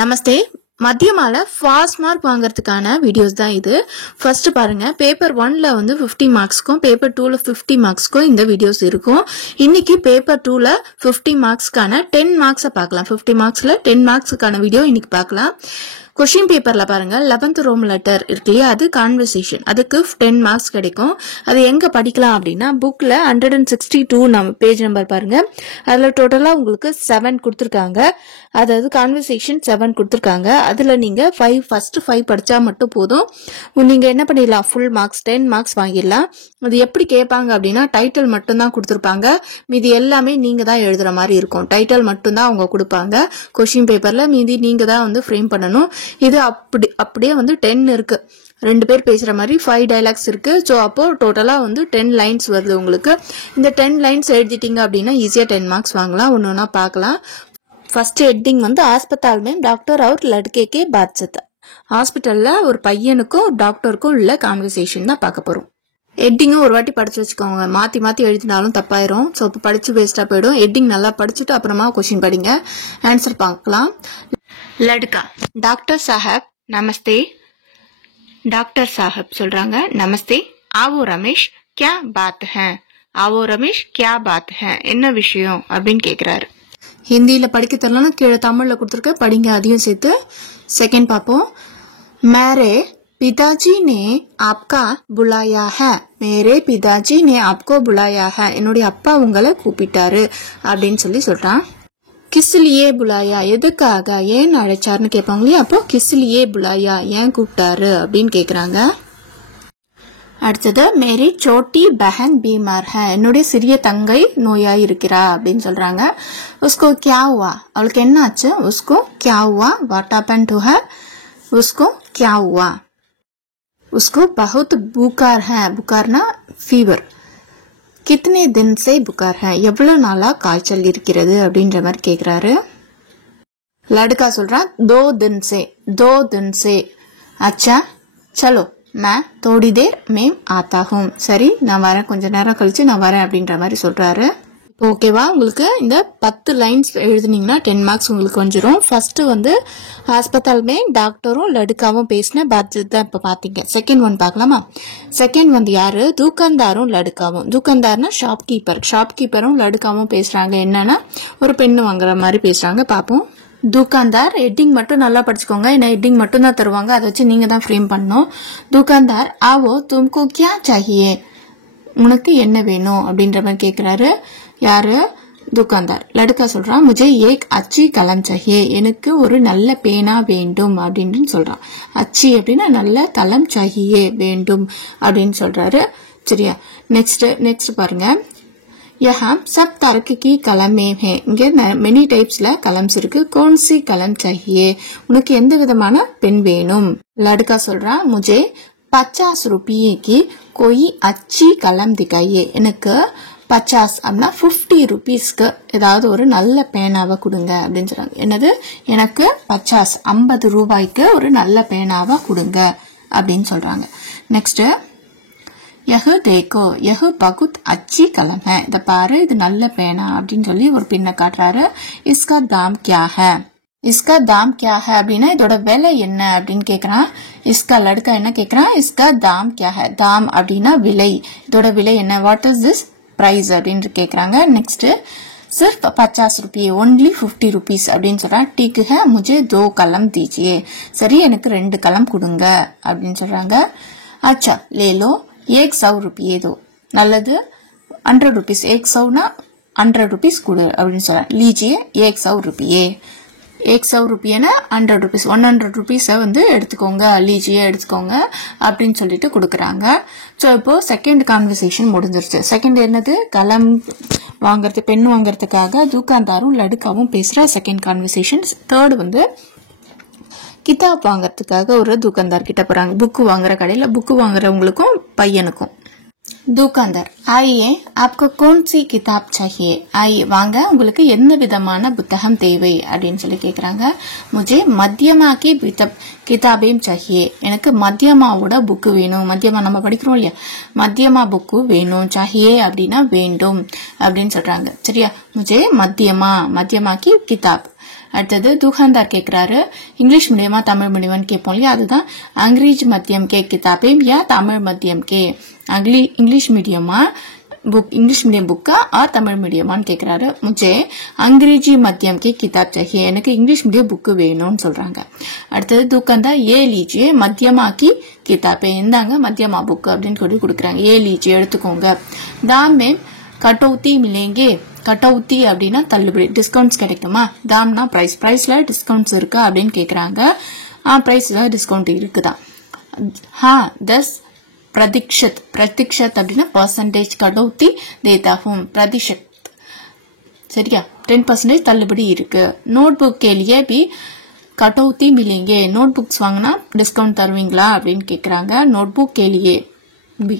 நமஸ்தே. மத்தியமால fast mark வாங்குறதுக்கான videos தான் இது. ஃபர்ஸ்ட் பாருங்க, பேப்பர் 1ல வந்து 50 மார்க்ஸ்க்கும் பேப்பர் 2ல 50 மார்க்ஸ்க்கும் இந்த வீடியோஸ் இருக்கும். இன்னைக்கு பேப்பர் 2ல 50 மார்க்ஸ்க்கான 10 மார்க்ஸை பார்க்கலாம். 50 மார்க்ஸ்ல 10 மார்க்ஸ்க்கான வீடியோ இன்னைக்கு பார்க்கலாம். கொஸ்டின் பேப்பர்ல பாருங்க, 11th ரோம் லெட்டர் இருக்கு இல்லையா, அது கான்வர்சேஷன், அதுக்கு 10 மார்க்ஸ் கிடைக்கும். அது எங்க படிக்கலாம் அப்படின்னா, புக்ல 162 பேஜ் நம்பர் பாருங்க, அதுல டோட்டலா உங்களுக்கு 7 கொடுத்துருக்காங்க. அதாவது கான்வர்சேஷன் 7 கொடுத்துருக்காங்க. அதுல நீங்க ஃபர்ஸ்ட் 5 படிச்சா மட்டும் போதும். நீங்க என்ன பண்ணிடலாம், ஃபுல் மார்க்ஸ் 10 மார்க்ஸ் வாங்கிடலாம். அது எப்படி கேட்பாங்க அப்படின்னா, டைட்டில் மட்டும் தான் கொடுத்துருப்பாங்க, மீதி எல்லாமே நீங்க தான் எழுதுற மாதிரி இருக்கும். டைட்டில் மட்டும் தான் அவங்க கொடுப்பாங்க கொஸ்டின் பேப்பர்ல, மீதி நீங்க தான் வந்து ஃப்ரேம் பண்ணணும். இது அப்படியே வந்து 10 இருக்கு, 2 பேர் பேசுற மாதிரி 5 டைலாக்ஸ் இருக்கு. ஸோ அப்போ டோட்டலா வந்து 10 லைன்ஸ் வருது உங்களுக்கு. இந்த 10 லைன்ஸ் எழுதிட்டீங்க அப்படின்னா ஈஸியா 10 மார்க்ஸ் வாங்கலாம். ஒன்னொன்னா பார்க்கலாம். ஃபர்ஸ்ட் ஹெட்டிங் வந்து ஹாஸ்பிட்டல் में डॉक्टर और लड़के के बातचीत. ஹாஸ்பிட்டல்ல ஒரு பையனுக்கும் டாக்டருக்கும் உள்ள கான்வர்சேஷன் தான் பார்க்க போறோம். ஹெட்டிங்கும் ஒரு வாட்டி படிச்சு வச்சுக்கோங்க, மாத்தி மாத்தி எழுதினாலும் தப்பாயிரும். ஸோ இப்போ படிச்சு வேஸ்டா போயிடும். ஹெட்டிங் நல்லா படிச்சுட்டு அப்புறமா क्वेश्चन படிங்க, ஆன்சர் பார்க்கலாம். लड़का, डॉक्टर साहब नमस्ते. डॉक्टर साहब சொல்றாங்க, நமஸ்தே. आवो रमेश क्या बात है. आवो रमेश क्या बात है, என்ன விஷயம் அப்படின்னு கேக்குறாரு. ஹிந்தியில படிக்க தெரியலன்னா கீழே தமிழ்ல கொடுத்துருக்க, படிங்க அதையும் சேர்த்து. செகண்ட் பாப்போம். मेरे पिताजी ने आपका बुलाया है. मेरे पिताजी ने आपको बुलाया है, என்னுடைய அப்பா உங்களை கூப்பிட்டாரு அப்படின்னு சொல்லி சொல்றான். கிஸ்லியே புலாயா, எதுக்காக, ஏன் அழைச்சாருன்னு கேட்பாங்க இல்லையா, அப்போ கிஸ்லியே புலாயா, ஏன் கூப்பிட்டாரு அப்படின்னு கேக்குறாங்க. அடுத்தது, மேரி சோட்டி பஹன் பீமார் ஹை, என்னுடைய சிறிய தங்கை நோயாய் இருக்கிறா அப்படின்னு சொல்றாங்க. உஸ்கோ கியா ஹுவா, அவளுக்கு என்ன ஆச்சு. உஸ்கோ கியா ஹுவா, வாட் ஹேப்பன் டு ஹர். உஸ்கோ கியா ஹுவா. உஸ்கோ பஹுத் புகார் ஹை, புகார்னா ஃபீவர். கித்தனை தின் சே புகார் ஹை, எவ்வளவு நாளா காய்ச்சல் இருக்கிறது அப்படின்ற மாதிரி கேக்குறாரு. லடுக்கா சொல்றான், दो दिन से. अच्छा चलो मैं थोड़ी देर में आता हूँ. சரி நான் வரேன், கொஞ்ச நேரம் கழிச்சு நான் வரேன் அப்படின்ற மாதிரி சொல்றாரு. ஓகேவா, உங்களுக்கு இந்த 10 லைன்ஸ் எழுதுனீங்கன்னா 10 மார்க்ஸ் உங்களுக்கு வந்துடும். ஃபர்ஸ்ட் வந்து ஹாஸ்பிட்டல் में டாக்டரும் லடுக்காவும் பேசின பாத்ஜித் தான் இப்ப பாத்தீங்க. செகண்ட் ஒன் பார்க்கலாமா. செகண்ட் வந்து யாரு, தூக்கந்தாரும் லடுக்காவும். தூக்கந்தார்னா ஷாப்கீப்பரும் லடுக்காவும் பேசுறாங்க. என்னன்னா ஒரு பெண்ணு வாங்குற மாதிரி பேசுறாங்க. பாப்போம். दुकानदार, हेडिंग மட்டும் நல்லா படிச்சுக்கோங்க, ஏன்னா ஹெட்டிங் மட்டும் தான் தருவாங்க, அதை வச்சு நீங்க தான் ஃப்ரேம் பண்ணணும். दुकानदार, आओ तुमको क्या चाहिए, உனக்கு என்ன வேணும் அப்படின்ற மாதிரி கேக்குறாரு. யாரு, दुकानदार. लड़का சொல்றான், मुझे एक अच्छी कलम चाहिए, எனக்கு ஒரு நல்ல பேனா வேண்டும் அப்படின்னு சொல்றான். अच्छी அப்படின்னா நல்ல, कलम चाहिए வேண்டும் அப்படின்னு சொல்றாரு. சரியா, நெக்ஸ்ட் பாருங்க. यहाँ सब तरह की कलमें हैं. இங்க many typesல கலம்ஸ் இருக்கு. कौन सी कलम चाहिए, உனக்கு எந்த விதமான பென் வேணும். लड़का சொல்றான், मुझे 50 रुपये की कोई अच्छी कलम दिखाइए, எனக்கு 50 அப்படின்னா 50 rupeesக்கு ஏதாவது ஒரு நல்ல பேனாவை கொடுங்க அப்படின்னு சொல்றாங்க. என்னது, எனக்கு 50 ரூபாய்க்கு ஒரு நல்ல பேனாவை கொடுங்க அப்படின்னு சொல்றாங்க. நெக்ஸ்ட், यह देखो यह बहुत अच्छी कलम है, இத பாரு இது நல்ல பேனா அப்படின்னு சொல்லி ஒரு பின்ன காட்டுறாரு. इसका दाम क्या है. इसका दाम क्या है அப்படின்னா இதோட விலை என்ன அப்படின்னு கேக்குறான். इसका लड़का என்ன கேக்குறான், इसका दाम क्या है. दाम அப்படின்னா விலை, இதோட விலை என்ன, வாட் இஸ் திஸ் பிரைஸ் அப்படின்னு கேக்குறாங்க. நெக்ஸ்ட், सिर्फ 50 रुपये, ओनली 50 rupees அப்படின்னு சொல்றான். ठीक है मुझे 2 कलम दीजिए, சரி எனக்கு 2 கலம் கொடுங்க அப்படின்னு சொல்றாங்க. अच्छा ले लो 100 रुपये दो, நல்லது 100 rupees, 100னா 100 rupees கொடு அப்படின்னு சொல்றாங்க. लीजिए 100 रुपये. 100 रुपयेனா 100 rupees, 100 rupees வந்து எடுத்துக்கோங்க, லீஜியே எடுத்துக்கோங்க அப்படின்னு சொல்லிட்டு கொடுக்குறாங்க. ஸோ இப்போ செகண்ட் கான்வர்சேஷன் முடிஞ்சிருச்சு. செகண்ட் என்னது, கலம் வாங்குறது, பெண் வாங்குறதுக்காக தூக்காந்தாரும் லடுக்காவும் பேசுற செகண்ட் கான்வர்சேஷன். தேர்ட் வந்து கிதாப் வாங்கறதுக்காக ஒரு दुकानदार கிட்ட போறாங்க. புக் வாங்குற கடையில புக் வாங்குறவங்களுக்கும் பையனுக்கும். दुकानदार, आइए आपको कौन सी किताब चाहिए. आइए வாங்க, உங்களுக்கு என்ன விதமான புத்தகம் தேவை அப்படின்னு சொல்லி கேக்குறாங்க. मुझे मध्यमा की किताबें चाहिए, எனக்கு மத்தியமாவோட புக் வேணும். மத்தியமா நம்ம படிக்கிறோம் இல்லையா, மத்தியமா புக் வேணும். चाहिए அப்படின்னா வேண்டும் அப்படின்னு சொல்றாங்க. சரியா, मुझे मध्यमा की किताब அடுத்தது दुकानदार கேக்குறாரு इंग्लिश मीडियमा तमिल मीडियम கேட்போம் இல்லையா அதுதான் अंग्रेजी मध्यम के किताबें या तमिल मध्यम के इंग्लिश मीडियमा बुक इंग्लिश मीडियम बुक का और तमिल मीडियम கேக்குறாரு मुझे अंग्रेजी मध्यम की किताब चाहिए எனக்கு इंग्लिश मीडियम बुक வேணும்னு சொல்றாங்க அடுத்து दुकानदार ये लीजिए मध्यमा की किताबें இந்தாங்க மத்தியமா புக் அப்படினு சொல்லி கொடுக்கறாங்க ये लीजिए எடுத்துக்கோங்க दाम में कटौती मिलेंगे कटौती அப்படினா தள்ளுபடி டிஸ்கவுண்ட்ஸ் கிடைக்குமா दामனா பிரைஸ்ல டிஸ்கவுண்ட்ஸ் இருக்கா அப்படினு கேக்குறாங்க பிரைஸ்ல டிஸ்கவுண்ட் இருக்குதா हां 10% प्रतिशत அப்படினா परसेंटेज कटौती देता हूं प्रतिशत சரியா 10% தள்ளுபடி இருக்கு नोटबुक के लिए भी कटौती मिलेंगे नोटबुक्स வாங்குனா டிஸ்கவுண்ட் தருவீங்களா அப்படினு கேக்குறாங்க नोटबुक के लिए भी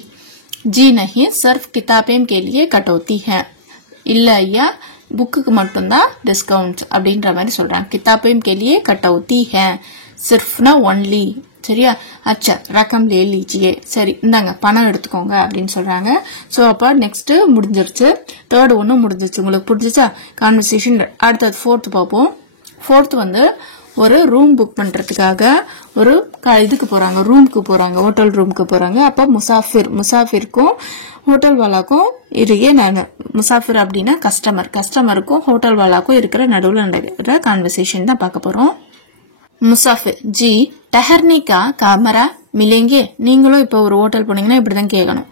जी नहीं सिर्फ किताबें के लिए कटौती है இல்ல ஐயா புக்குக்கு மட்டும் தான் டிஸ்கவுண்ட் அப்படின்ற மாதிரி சொல்றாங்க किताबें के लिए कटौती है सिर्फ ना ओनली சரியா अच्छा रकम ले लीजिए சரி இந்தாங்க பணம் எடுத்துக்கோங்க அப்படினு சொல்றாங்க சோ அப்ப நெக்ஸ்ட் முடிஞ்சிருச்சு தேர்ட் ஒன்னு முடிஞ்சிருச்சு உங்களுக்கு புரிஞ்சுச்சா கான்வர்சேஷன் அடுத்து ஃபோர்த் பாப்போம் ஃபோர்த் வந்து ஒரு ரூம் புக் பண்றதுக்காக ஒரு இதுக்கு போறாங்க ரூமுக்கு போறாங்க ஹோட்டல் ரூமுக்கு போறாங்க அப்ப முசாஃபிருக்கும் ஹோட்டல் வாலாக்கும் இடையே முசாஃபிர் அப்படினா கஸ்டமருக்கும் ஹோட்டல் வாலாக்கும் இருக்கிற நடுவுல நடக்கிற கான்வர்சேஷன் தான் பார்க்க போறோம் मुसाफिर जी ठहरने का कमरा मिलेंगे நீங்களும் இப்ப ஒரு ஹோட்டல் போனீங்கன்னா இப்படி தான் கேட்கணும்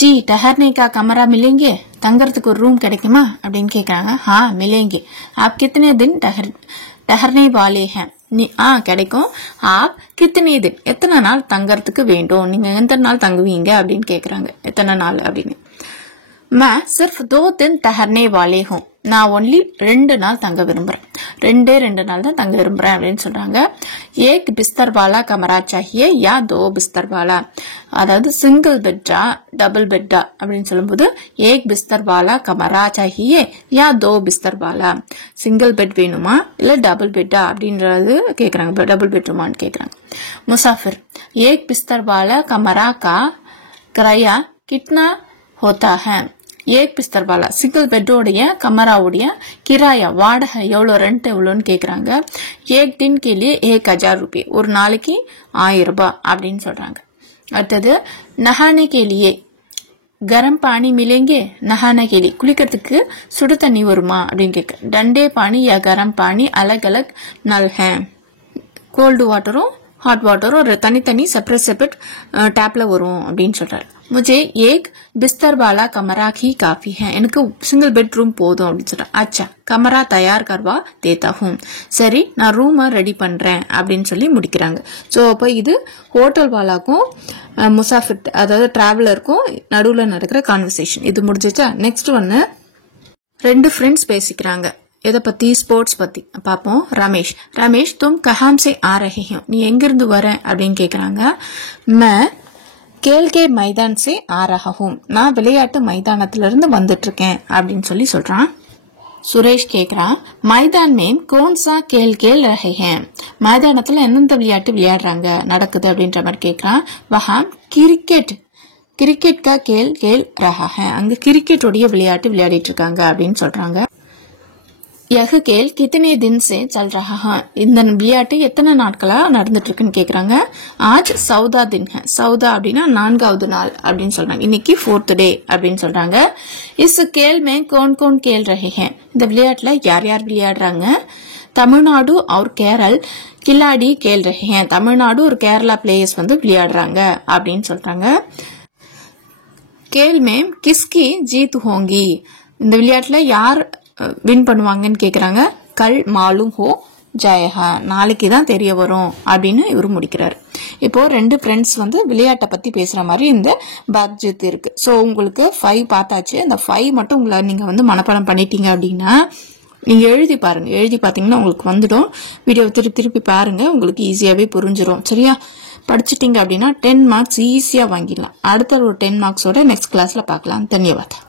जी ठहरने का कमरा मिलेंगे தங்கறதுக்கு ஒரு ரூம் கிடைக்குமா அப்படினு கேக்குறாங்க हां मिलेंगे आप कितने दिन ठहरने वाले हैं கிடைக்கும் आप कितने दिन எத்தனை நாள் தங்கறதுக்கு வேண்டும் நீங்க எத்தனை நாள் தங்குவீங்க அப்படினு கேக்குறாங்க எத்தனை நாள் அப்படினு मैं सिर्फ 2 दिन ठहरने वाले हूं நான் only 2 நாள் தங்க விரும்புறேன் ரெண்டு நாள் தான் தங்க விரும்புறேன் அப்படினு சொல்றாங்க एक बिस्तर वाला कमरा चाहिए या 2 बिस्तर वाला அதாவது சிங்கிள் பெட்டா டபுள் பெட்டா அப்படினு சொல்லும்போது एक बिस्तर वाला कमरा चाहिए या 2 बिस्तर वाला சிங்கிள் பெட் வேணுமா இல்ல டபுள் பெட்டா அப்படின்றது கேக்குறாங்க டபுள் பெட்ரூமான்னு கேக்குறாங்க मुसाफिर एक बिस्तर वाला कमरा का किराया कितना होता है एक बिस्तर वाला सिंगल बेडोடைய कमराவுடைய किराया வாடகை எவ்வளவு ரெண்ட் எவ்வளவுன்னு கேக்குறாங்க एक दिन के लिए 1000 रुपए ஒரு நாளைக்கு 1000 ரூபாய் அப்படினு சொல்றாங்க அடுத்து नहाने के लिए गरम पानी मिलेंगे नहाने के लिए குளிக்கிறதுக்கு சுடு தண்ணி வருமா அப்படினு கேக்குறாங்க डंडे पानी या गरम पानी अलग-अलग नल हैं கோல்ட் வாட்டரும் हॉट वाटर और तनी सेपरेट टैपல வரும் அப்படினு சொல்றாரு मुझे एक बिस्तर वाला कमरा ही काफी है எனக்கு सिंगल बेडरूम போதும் அப்படினு சொல்றாரு अच्छा कमरा तैयार करवा देता हूं சரி நான் ரூம் ரெடி பண்றேன் அப்படினு சொல்லி முடிக்கறாங்க சோ அப்ப இது ஹோட்டல் வாலாக்கும் முசாஃபிர் அதாவது டிராவலருக்கும் நடுவுல நடக்கிற கான்வர்சேஷன் இது முடிஞ்சிச்சா நெக்ஸ்ட் வந்து ரெண்டு फ्रेंड्स பேசிக்கறாங்க எதை பத்தி ஸ்போர்ட்ஸ் பத்தி பாப்போம் ரமேஷ் तुम कहां से आ रहे हो நீ எங்க இருந்து வர அப்படினு கேக்குறாங்க मैं खेल के मैदान से आ रहा हूं நான் விளையாட்டு மைதானத்துல இருந்து வந்துட்டு இருக்கேன் அப்படினு சொல்லி சொல்றான் சுரேஷ் கேக்குறான் मैदान में कौन सा खेल खेल रहे हैं மைதானத்துல எந்த விளையாட்டு விளையாடுறாங்க நடக்குது அப்படின்ற மாதிரி கேக்குறான் वहां क्रिकेट का खेल खेल रहा है அங்க கிரிக்கெட் உடைய விளையாட்டு விளையாடிட்டு இருக்காங்க அப்படினு சொல்றாங்க यह खेल कितने दिन से चल रहा है இந்த விளையாட்டு எத்தனை நாட்களா நடந்துட்டு இருக்குன்னு கேக்குறாங்க आज 14 दिन है 14 அப்படினா 4வது நாள் அப்படினு சொல்றாங்க இன்னைக்கு 4th டே அப்படினு சொல்றாங்க इस खेल में कौन-कौन खेल रहे हैं இந்த விளையாட்டுல யார் விளையாடுறாங்க तमिलनाडु और केरल खिलाड़ी खेल रहे हैं तमिलनाडु और केरला प्लेयर्स வந்து விளையாடுறாங்க அப்படினு சொல்றாங்க खेल में किसकी जीत होगी இந்த விளையாட்டுல யார் வின் பண்ணுவாங்கன்னு கேக்குறாங்க கல் மாலூம் ஹோ ஜாயஹா நாளைக்கு தான் தெரிய வரும் அப்படினு இவர் முடிக்கிறார் இப்போ ரெண்டு फ्रेंड्स வந்து விளையாட்ட பத்தி பேசுற மாதிரி இந்த பாக்ஜித் இருக்கு சோ உங்களுக்கு 5 பார்த்தாச்சு அந்த 5 மட்டும் நீங்க வந்து மனப்பாடம் பண்ணிட்டீங்க அப்படினா நீங்க எழுதி பாத்தீங்கன்னா உங்களுக்கு வந்துடும் வீடியோ திருப்பி பாருங்க உங்களுக்கு ஈஸியாவே புரிஞ்சிரும் சரியா படிச்சிட்டீங்க அப்படினா 10 மார்க்ஸ் ஈஸியா வாங்கிடலாம் அடுத்த ஒரு 10 மார்க்ஸோட நெக்ஸ்ட் கிளாஸ்ல பார்க்கலாம் धन्यवाद